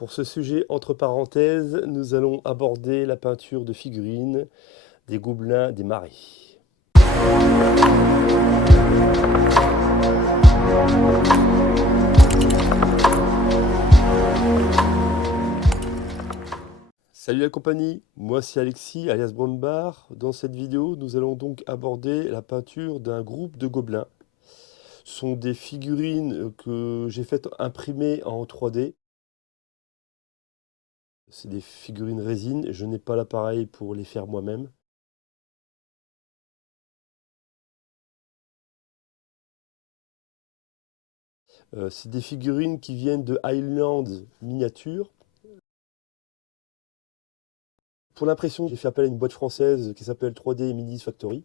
Pour ce sujet, entre parenthèses, nous allons aborder la peinture de figurines des Gobelins des Marais. Salut la compagnie, moi c'est Alexis alias Brombar. Dans cette vidéo, nous allons donc aborder la peinture d'un groupe de gobelins. Ce sont des figurines que j'ai faites imprimer en 3D. C'est des figurines résine, je n'ai pas l'appareil pour les faire moi-même. C'est des figurines qui viennent de Highland Miniature. Pour l'impression, j'ai fait appel à une boîte française qui s'appelle 3D Minis Factory.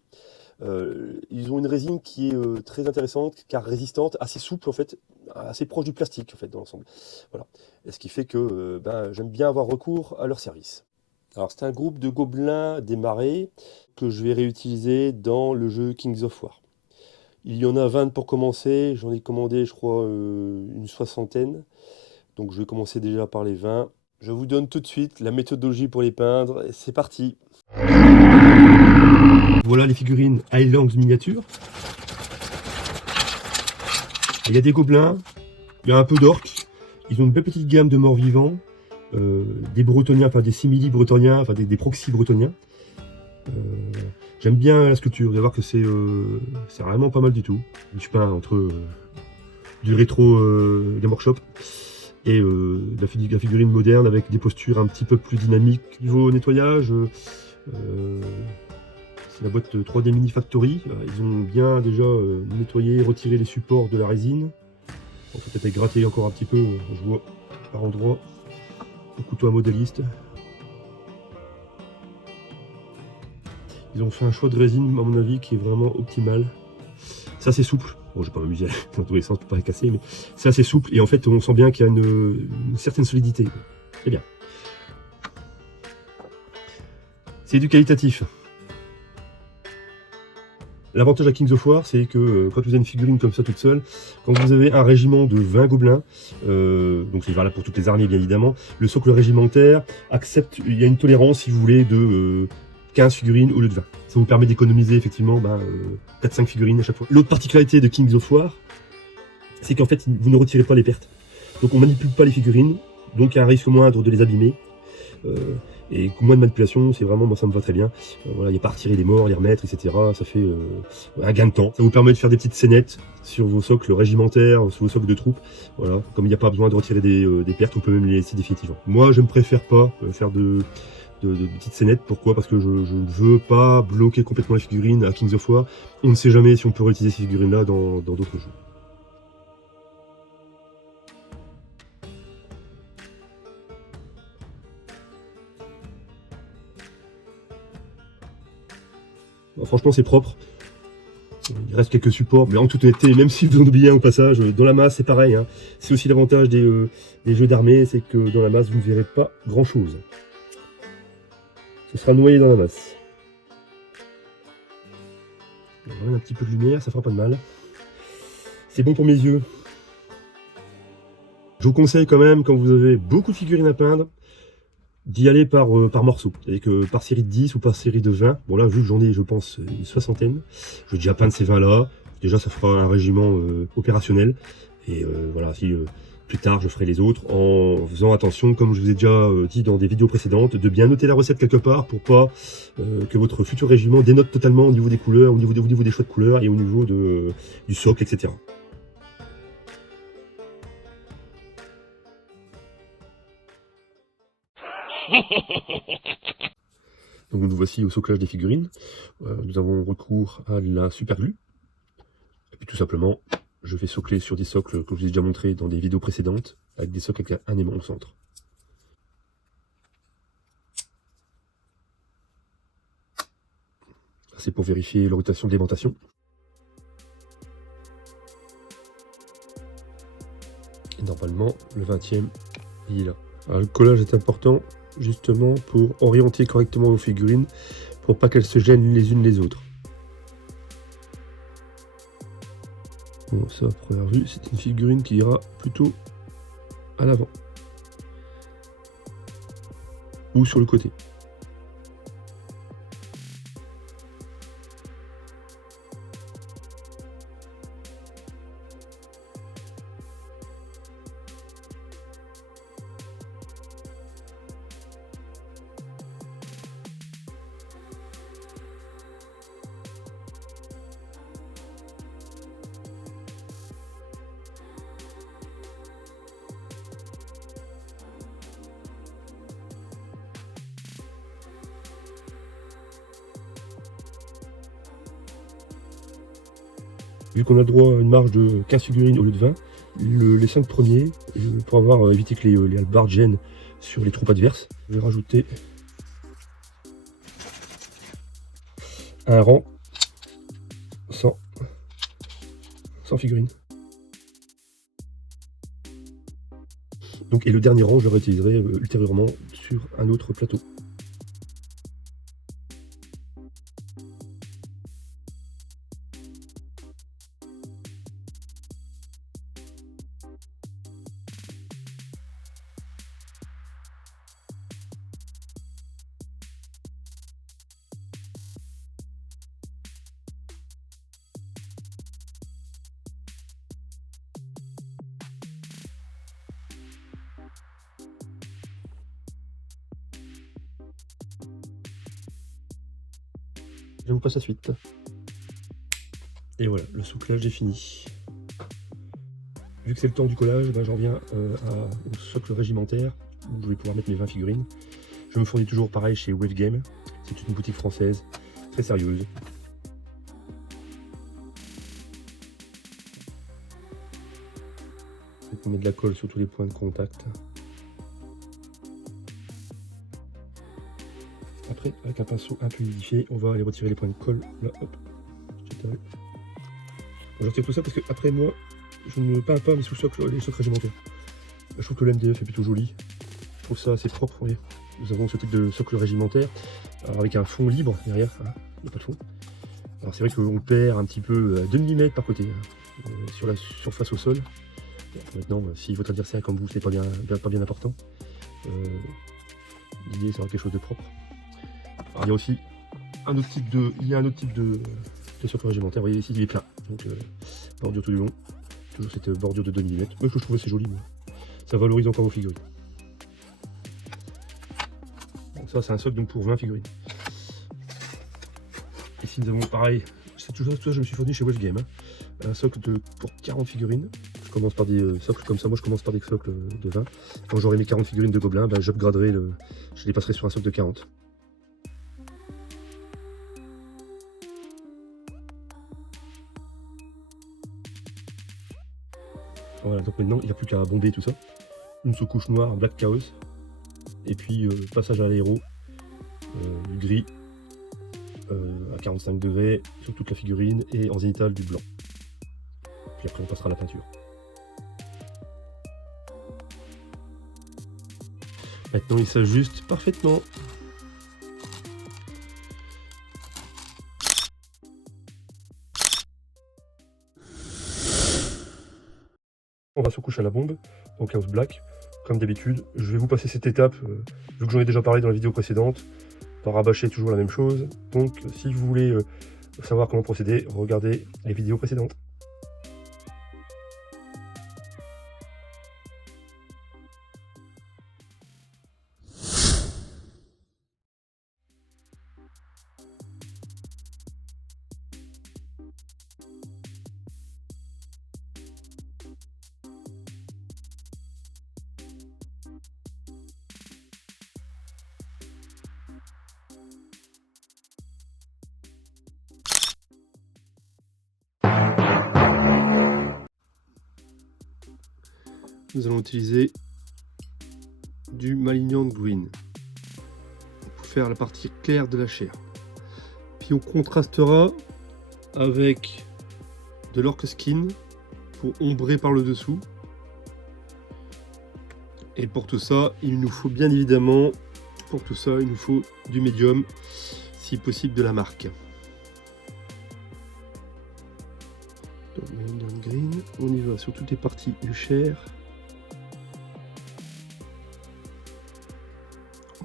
Ils ont une résine qui est très intéressante car résistante, assez souple en fait, assez proche du plastique en fait dans l'ensemble. Voilà. Et ce qui fait que j'aime bien avoir recours à leur service. Alors c'est un groupe de gobelins des marais que je vais réutiliser dans le jeu Kings of War. Il y en a 20 pour commencer, j'en ai commandé je crois une soixantaine. Donc je vais commencer déjà par les 20. Je vous donne tout de suite la méthodologie pour les peindre. C'est parti. Voilà les figurines Highland miniature. Il y a des gobelins, il y a un peu d'orques. Ils ont une belle petite gamme de morts vivants, des bretoniens, enfin des simili bretoniens, enfin des proxy bretoniens. J'aime bien la sculpture, vous allez voir que c'est vraiment pas mal du tout. Je suis peint entre du rétro Game Workshop et la figurine moderne avec des postures un petit peu plus dynamiques. Niveau nettoyage, c'est la boîte 3D Mini Factory. Ils ont bien déjà nettoyé, retiré les supports de la résine. On peut peut-être gratter encore un petit peu, je vois par endroit. Le couteau à modéliste. Ils ont fait un choix de résine, à mon avis, qui est vraiment optimal. C'est assez souple. Bon, je vais pas m'amuser dans tous les sens pour pas les casser, mais c'est assez souple. Et en fait, on sent bien qu'il y a une certaine solidité. C'est bien. C'est du qualitatif. L'avantage à Kings of War, c'est que quand vous avez une figurine comme ça toute seule, quand vous avez un régiment de 20 gobelins, donc c'est valable pour toutes les armées bien évidemment, le socle régimentaire accepte, il y a une tolérance si vous voulez de 15 figurines au lieu de 20. Ça vous permet d'économiser effectivement 4-5 figurines à chaque fois. L'autre particularité de Kings of War, c'est qu'en fait vous ne retirez pas les pertes. Donc on manipule pas les figurines, donc il y a un risque moindre de les abîmer. Et moins de manipulation, c'est vraiment, moi ça me va très bien. Voilà, il n'y a pas à retirer les morts, les remettre, etc. Ça fait un gain de temps. Ça vous permet de faire des petites scénettes sur vos socles régimentaires, sur vos socles de troupes. Voilà, comme il n'y a pas besoin de retirer des pertes, on peut même les laisser définitivement. Moi, je ne préfère pas faire de petites scénettes. Pourquoi? Parce que je ne veux pas bloquer complètement les figurines à Kings of War. On ne sait jamais si on peut réutiliser ces figurines-là dans d'autres jeux. Bon, franchement, c'est propre. Il reste quelques supports, mais en toute honnêteté, même si vous en oubliez un au passage, dans la masse c'est pareil. Hein. C'est aussi l'avantage des jeux d'armée, c'est que dans la masse vous ne verrez pas grand chose. Ce sera noyé dans la masse. On ramène un petit peu de lumière, ça fera pas de mal. C'est bon pour mes yeux. Je vous conseille quand même, quand vous avez beaucoup de figurines à peindre, d'y aller par morceaux. C'est-à-dire que par série de 10 ou par série de 20. Bon là, vu que j'en ai, je pense, une soixantaine, je vais déjà peindre ces 20-là. Déjà, ça fera un régiment opérationnel. Et voilà, si plus tard, je ferai les autres en faisant attention, comme je vous ai déjà dit dans des vidéos précédentes, de bien noter la recette quelque part pour pas que votre futur régiment dénote totalement au niveau des couleurs, au niveau des choix de couleurs et au niveau du socle, etc. Donc nous voici au soclage des figurines. Nous avons recours à la super glue. Et puis tout simplement, je vais socler sur des socles que je vous ai déjà montré dans des vidéos précédentes, avec des socles avec un aimant au centre. C'est pour vérifier l'orientation de l'aimantation. Et normalement, le 20e, il est là. Alors, le collage est important justement pour orienter correctement vos figurines, pour pas qu'elles se gênent les unes les autres. Bon, ça, à première vue, c'est une figurine qui ira plutôt à l'avant. ou sur le côté. Vu qu'on a droit à une marge de 15 figurines au lieu de 20, les 5 premiers, pour avoir évité que les hallebards gênent sur les troupes adverses, je vais rajouter un rang 100 figurines. Donc, et le dernier rang, je le réutiliserai ultérieurement sur un autre plateau. Je vous passe la suite. Et voilà, le souclage est fini. Vu que c'est le temps du collage, ben j'en viens au socle régimentaire, où je vais pouvoir mettre mes 20 figurines. Je me fournis toujours pareil chez Wave Game. C'est une boutique française, très sérieuse. On met de la colle sur tous les points de contact. Après, avec un pinceau un peu humidifié, on va aller retirer les points de colle. Là, hop. Bon, je retire tout ça parce que après moi, je ne peins pas mes sous-socles, les socles régimentaires. Je trouve que l'MDF est plutôt joli. Je trouve ça assez propre. Vous voyez. Nous avons ce type de socle régimentaire, alors avec un fond libre derrière. Hein, il n'y a pas de fond. Alors c'est vrai qu'on perd un petit peu 2 mm par côté sur la surface au sol. Maintenant, si votre adversaire comme vous, c'est pas bien important, l'idée c'est d'avoir quelque chose de propre. Alors, il y a aussi un autre type de socle régimentaire. Vous voyez ici, il est plein, donc bordure tout du long, toujours cette bordure de 2 mm. Moi je trouve assez joli, moi. Ça valorise encore vos figurines. Donc ça c'est un socle donc pour 20 figurines. Ici nous avons pareil, c'est toujours ça, je me suis fourni chez Wave Game, hein. Un socle pour 40 figurines. Je commence par des socles comme ça, moi je commence par des socles de 20. Quand j'aurai mes 40 figurines de gobelins, ben, j'upgraderai, je les passerai sur un socle de 40. Voilà, donc maintenant il n'y a plus qu'à bomber tout ça. Une sous-couche noire, Black Chaos. Et puis passage à l'aéro, du gris à 45 degrés sur toute la figurine et en zénithal du blanc. Puis après on passera à la peinture. Maintenant il s'ajuste parfaitement. On va se coucher à la bombe, au Chaos Black. Comme d'habitude, je vais vous passer cette étape, vu que j'en ai déjà parlé dans la vidéo précédente. Par rabâcher toujours la même chose. Donc si vous voulez savoir comment procéder, regardez les vidéos précédentes. Nous allons utiliser du Malignant Green pour faire la partie claire de la chair. Puis on contrastera avec de l'Orc Skin pour ombrer par le dessous. Et pour tout ça, il nous faut bien évidemment, du médium, si possible de la marque. Donc Malignant Green, on y va sur toutes les parties de chair.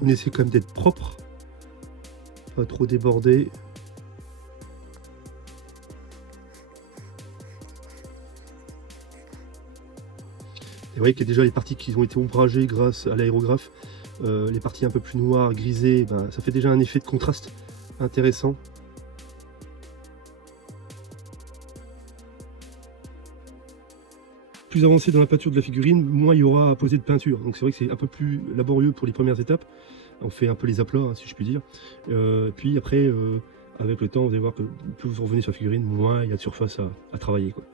On essaie quand même d'être propre, pas trop débordé. Et vous voyez qu'il y a déjà les parties qui ont été ombragées grâce à l'aérographe. Les parties un peu plus noires, grisées, ben, ça fait déjà un effet de contraste intéressant. Plus avancé dans la peinture de la figurine, moins il y aura à poser de peinture. Donc c'est vrai que c'est un peu plus laborieux pour les premières étapes. On fait un peu les aplats, hein, si je puis dire. Puis après, avec le temps, vous allez voir que plus vous revenez sur la figurine, moins il y a de surface à travailler, quoi.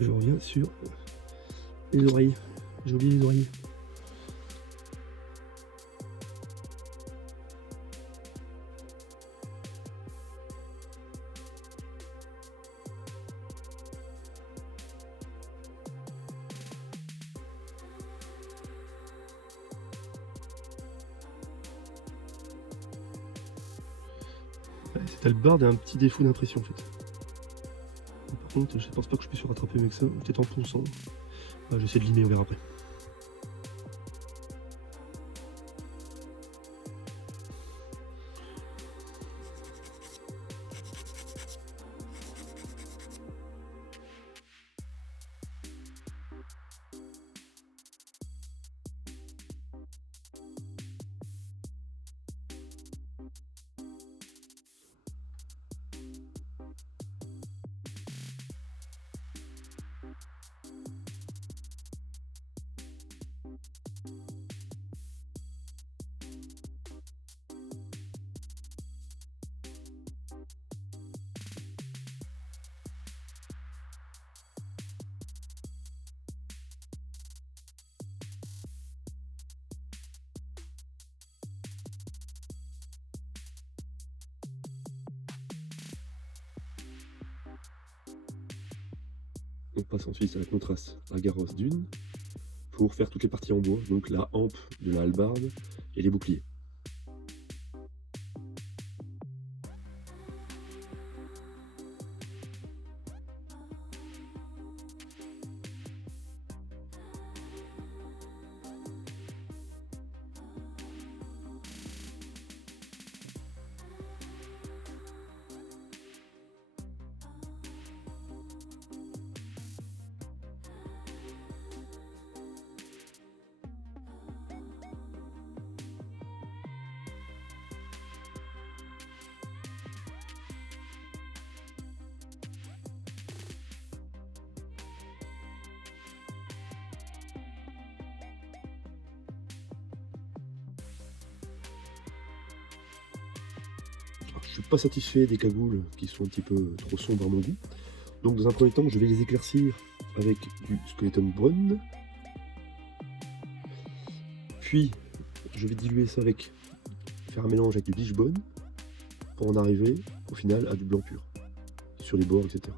Et je reviens sur les oreilles. J'ai oublié les oreilles. Cette hallebarde a un petit défaut d'impression en fait. Par contre, je pense pas que je puisse rattraper avec ça, peut-être en ponçant. J'essaie de limer, on verra après. On passe ensuite à la contraste à Garros d'une pour faire toutes les parties en bois, donc la hampe de la hallebarde et les boucliers. Je suis pas satisfait des cagoules qui sont un petit peu trop sombres à mon goût. Donc dans un premier temps, je vais les éclaircir avec du Skeleton Brown. Puis je vais diluer ça avec, faire un mélange avec du Bleach Bone pour en arriver au final à du blanc pur sur les bords, etc.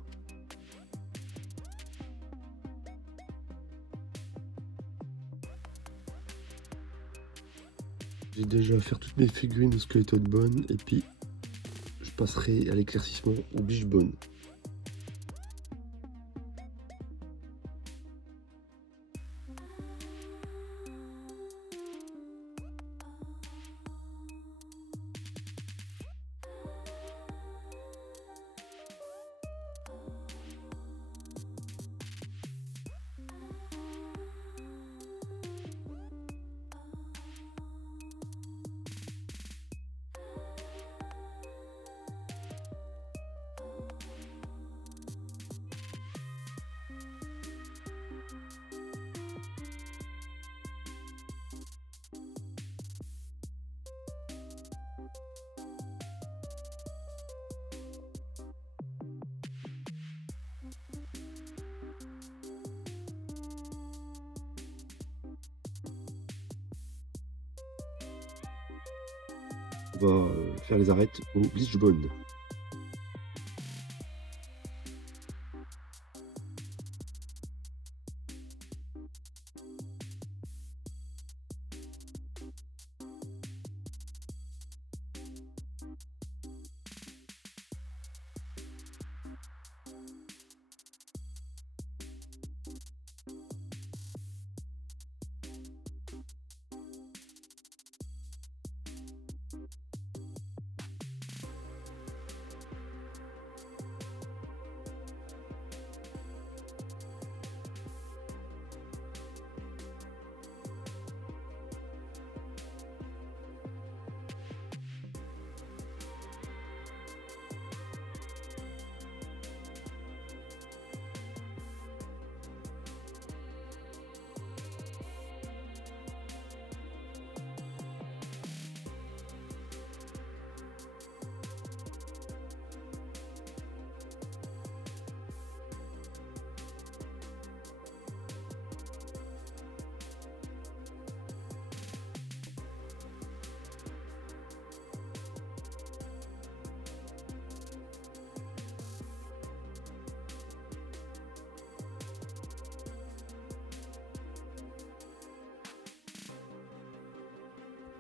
J'ai déjà fait toutes mes figurines de Skeleton Bone et puis je passerai à l'éclaircissement au Bleach Bone. on va faire les arêtes au Blitzbone.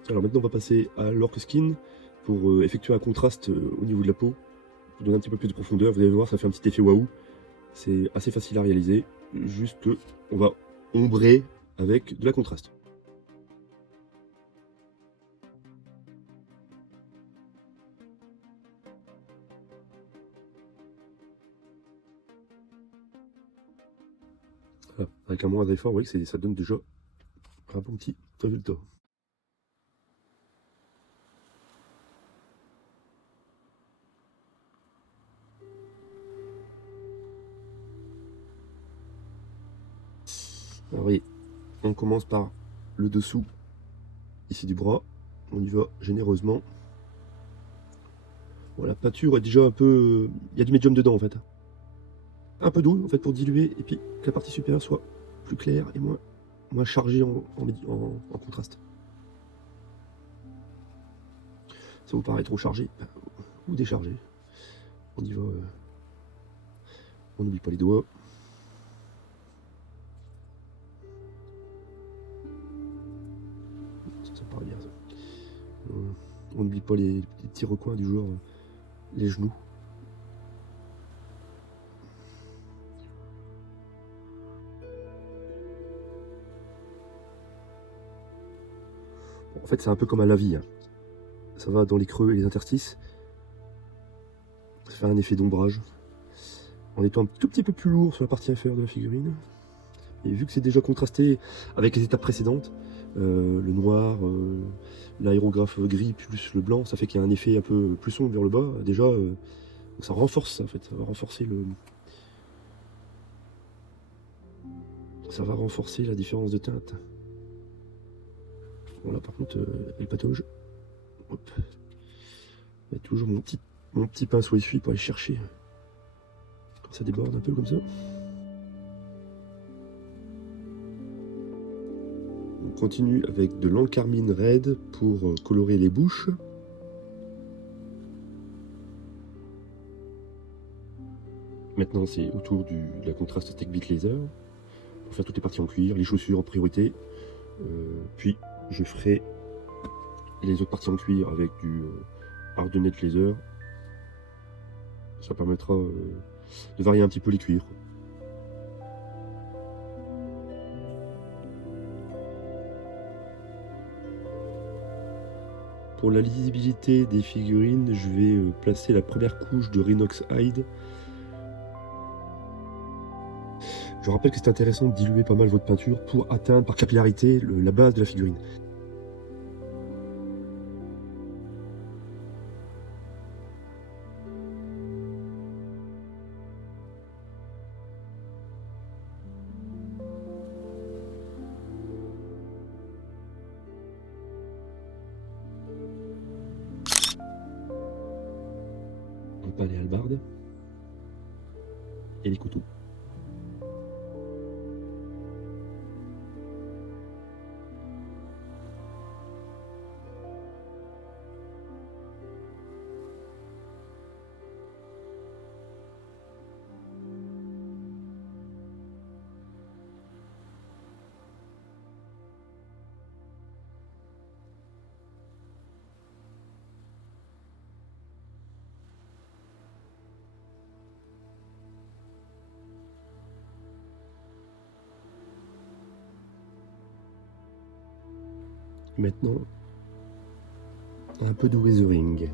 Alors maintenant on va passer à l'orc skin pour effectuer un contraste au niveau de la peau, pour donner un petit peu plus de profondeur. Vous allez voir, ça fait un petit effet waouh. C'est assez facile à réaliser, juste que on va ombrer avec de la contraste. Voilà. Avec un moindre effort, vous voyez que ça donne déjà un bon petit résultat. Alors voyez, on commence par le dessous ici du bras, on y va généreusement. Bon, la peinture est déjà un peu... Il y a du médium dedans en fait. Un peu d'eau en fait pour diluer et puis que la partie supérieure soit plus claire et moins chargée en contraste. Ça vous paraît trop chargé ou déchargé. On y va. On n'oublie pas les doigts. Ça paraît bien ça. On n'oublie pas les petits recoins du genre les genoux. Bon, en fait c'est un peu comme à la vie. Hein. Ça va dans les creux et les interstices. Ça fait un effet d'ombrage. En étant un tout petit peu plus lourd sur la partie inférieure de la figurine. Et vu que c'est déjà contrasté avec les étapes précédentes, le noir, l'aérographe gris plus le blanc, ça fait qu'il y a un effet un peu plus sombre vers le bas. Déjà, ça renforce en fait, ça va renforcer la différence de teinte. Bon là par contre, elle patauge. Hop. Et toujours mon petit pinceau essuie pour aller chercher quand ça déborde un peu comme ça. On continue avec de l'encarmine red pour colorer les bouches. Maintenant c'est autour de la contraste Tech Beat Laser pour faire toutes les parties en cuir, les chaussures en priorité. Puis je ferai les autres parties en cuir avec du Hardened Laser. Ça permettra de varier un petit peu les cuirs. Pour la lisibilité des figurines, je vais placer la première couche de Rhinox Hide. Je rappelle que c'est intéressant de diluer pas mal votre peinture pour atteindre par capillarité la base de la figurine. On peint les hallebardes et les couteaux. Maintenant, un peu de weathering.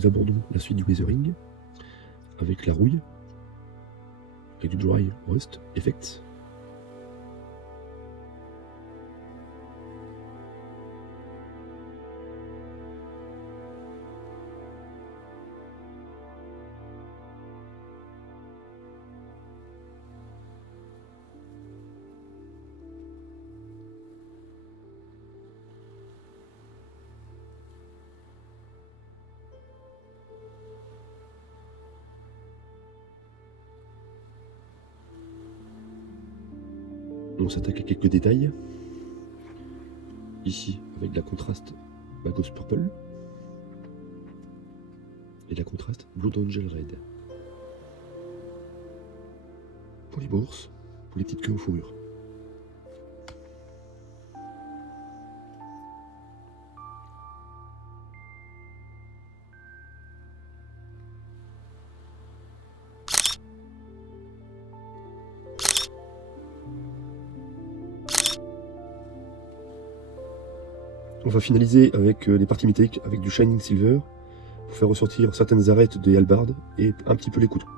Nous abordons la suite du weathering avec la rouille, avec du dry rust effects. On s'attaque à quelques détails. Ici, avec la contraste Magos Purple et la contraste Blood Angel Red. Pour les bourses, pour les petites queues en fourrure. On va finaliser avec les parties métalliques avec du Shining Silver pour faire ressortir certaines arêtes des hallebardes et un petit peu les couteaux.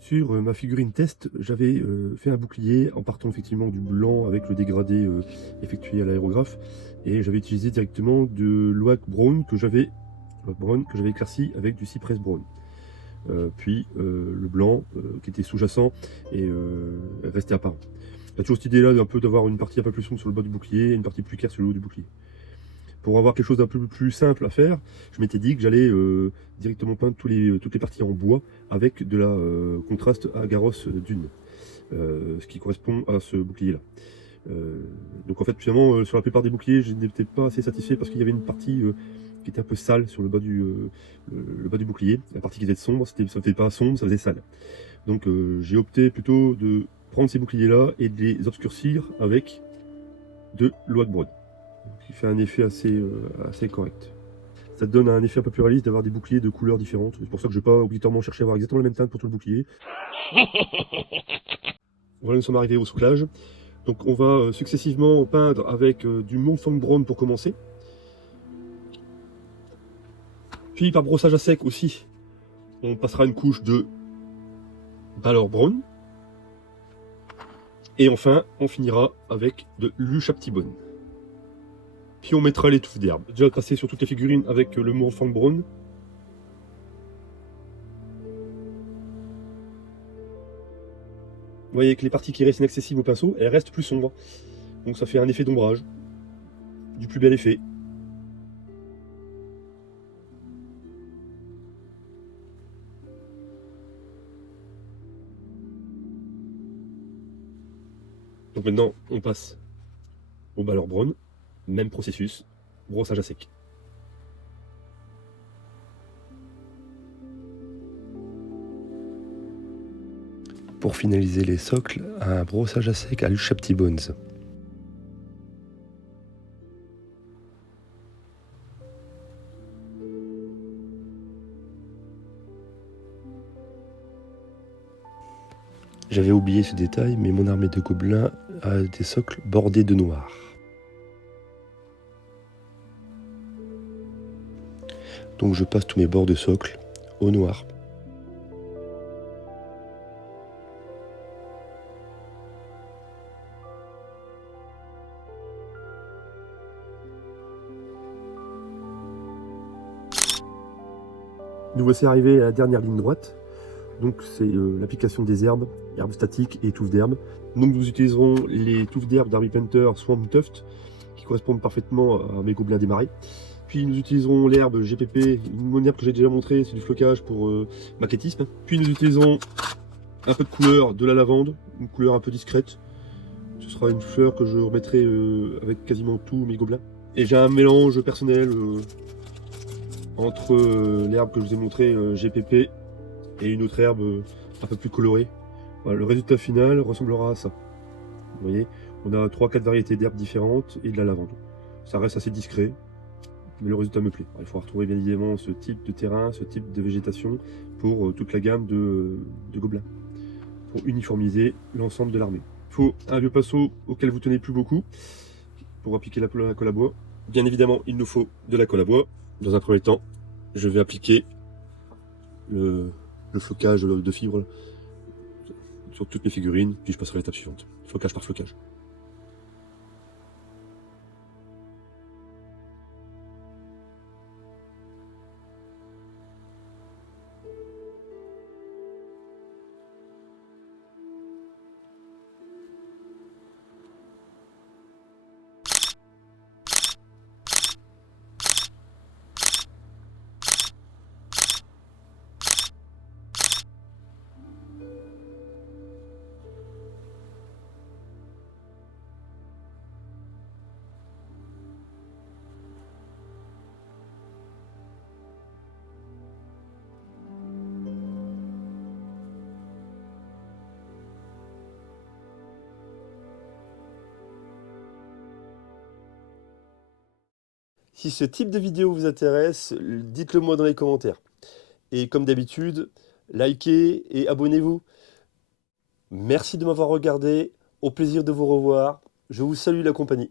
Sur ma figurine test, j'avais fait un bouclier en partant effectivement du blanc avec le dégradé effectué à l'aérographe, et j'avais utilisé directement de l'oak brown que j'avais éclairci avec du cypress brown. Puis le blanc qui était sous-jacent et resté apparent. Il y a toujours cette idée là d'avoir une partie un peu plus sombre sur le bas du bouclier et une partie plus claire sur le haut du bouclier. Pour avoir quelque chose d'un peu plus simple à faire, je m'étais dit que j'allais directement peindre toutes les parties en bois avec de la contraste Agaros Dune, ce qui correspond à ce bouclier là. Donc en fait finalement sur la plupart des boucliers je n'étais pas assez satisfait parce qu'il y avait une partie qui était un peu sale sur le bas du bouclier. La partie qui était sombre, ça ne faisait pas sombre, ça faisait sale. Donc j'ai opté plutôt de prendre ces boucliers là et de les obscurcir avec de l'oak brown, qui fait un effet assez correct. Ça te donne un effet un peu plus réaliste d'avoir des boucliers de couleurs différentes. C'est pour ça que je ne vais pas obligatoirement chercher à avoir exactement la même teinte pour tout le bouclier. Voilà, nous sommes arrivés au souclage. Donc on va successivement peindre avec du Montfang Brown pour commencer. Puis par brossage à sec aussi, on passera une couche de Balor Brown. Et enfin, on finira avec de Luchaptibone. Puis on mettra les touffes d'herbe. Déjà passé sur toutes les figurines avec le Montfang Brown. Vous voyez que les parties qui restent inaccessibles au pinceau, elles restent plus sombres. Donc ça fait un effet d'ombrage. Du plus bel effet. Donc maintenant, on passe au Balor Brown. Même processus, brossage à sec. Pour finaliser les socles, un brossage à sec à Luchaptibones. J'avais oublié ce détail, mais mon armée de gobelins a des socles bordés de noir. Donc je passe tous mes bords de socle au noir. Nous voici arrivés à la dernière ligne droite. Donc c'est l'application des herbes statiques et touffes d'herbe. Donc nous utiliserons les touffes d'herbe d'Army Painter Swamp Tuft qui correspondent parfaitement à mes gobelins démarrés. Puis nous utiliserons l'herbe GPP, une herbe que j'ai déjà montré, c'est du flocage pour maquettisme. Puis nous utiliserons un peu de couleur de la lavande, une couleur un peu discrète. Ce sera une fleur que je remettrai avec quasiment tous mes gobelins. Et j'ai un mélange personnel entre l'herbe que je vous ai montré, GPP, et une autre herbe un peu plus colorée. Voilà, le résultat final ressemblera à ça. Vous voyez, on a 3-4 variétés d'herbes différentes et de la lavande. Ça reste assez discret, mais le résultat me plaît. Il faut retrouver bien évidemment ce type de terrain, ce type de végétation pour toute la gamme de gobelins, pour uniformiser l'ensemble de l'armée. Il faut un vieux pinceau auquel vous tenez plus beaucoup pour appliquer la colle à bois. Bien évidemment, il nous faut de la colle à bois. Dans un premier temps, je vais appliquer le flocage de fibres sur toutes mes figurines, puis je passerai à l'étape suivante, flocage par flocage. Si ce type de vidéo vous intéresse, dites-le moi dans les commentaires. Et comme d'habitude, likez et abonnez-vous. Merci de m'avoir regardé, au plaisir de vous revoir. Je vous salue la compagnie.